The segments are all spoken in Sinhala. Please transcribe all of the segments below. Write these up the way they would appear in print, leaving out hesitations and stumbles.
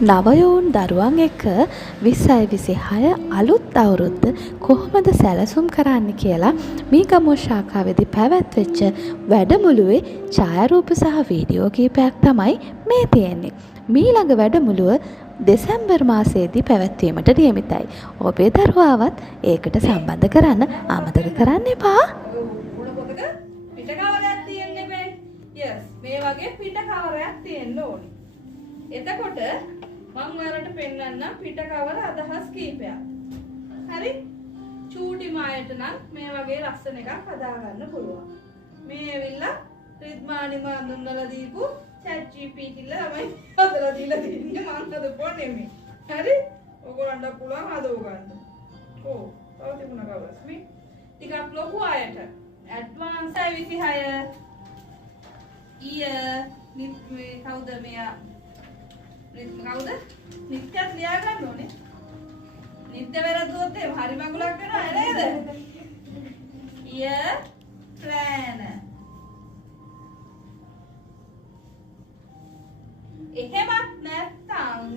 නවයවුන් දරුවන් එක්ක 2026 අලුත් අවුරුද්ද කොහොමද සැලසුම් කරන්න කියලා මීගමුව ශාඛාවේදී පැවැත්වෙච්ච වැඩමුළුවේ ඡායාරූප සහ වීඩියෝ කීපයක් තමයි මේ තියෙන්නේ. මීළඟ වැඩමුළුව දෙසැම්බර් මාසයේදී පැවැත්වීමට නියමිතයි. ඔබේ දරුවාවත් ඒකට සම්බන්ධ කරන්න අමතක කරන්න එපා. පිට කවරයක් තියෙන්න බෑ. yes මේ වගේ පිට කවරයක් තියෙන්න ඕනේ. එතකොට මම ඔයාලට පෙන්නන්නම් පිට කවර අදහස් කීපයක්. හරි? චූටි මායට නම් මේ වගේ ලස්සන එකක් හදා ගන්න පුළුවන්. මේ ඇවිල්ලා රිද්මානි මන්දුන්නලා දීපු chat gpt ළමයි හදලා දීලා තින්නේ මම හදපුවා නෙමෙයි. හරි? ඔයගොල්ලන්ට පුළුවන් හදව ගන්න. ඔව්. තව තිබුණා කවරස් මේ ටිකක් ලොකු අයට ඇඩ්වාන්ස් 26 කවුද මෙයා කවුද නිත්‍යත් ලියා ගන්න ඕනේ. නිත්‍ය වැරද්දුවොත් එහෙම හරි මගුලක් වෙනවා නේද? plan එහෙමත් නැත්නම්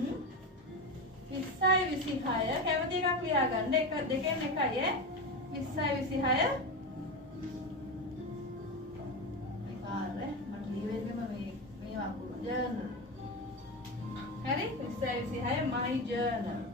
2026 කැමති එකක් ලියා ගන්න. එක දෙකෙන් එකයි 2026 Harry, 2026 my journal.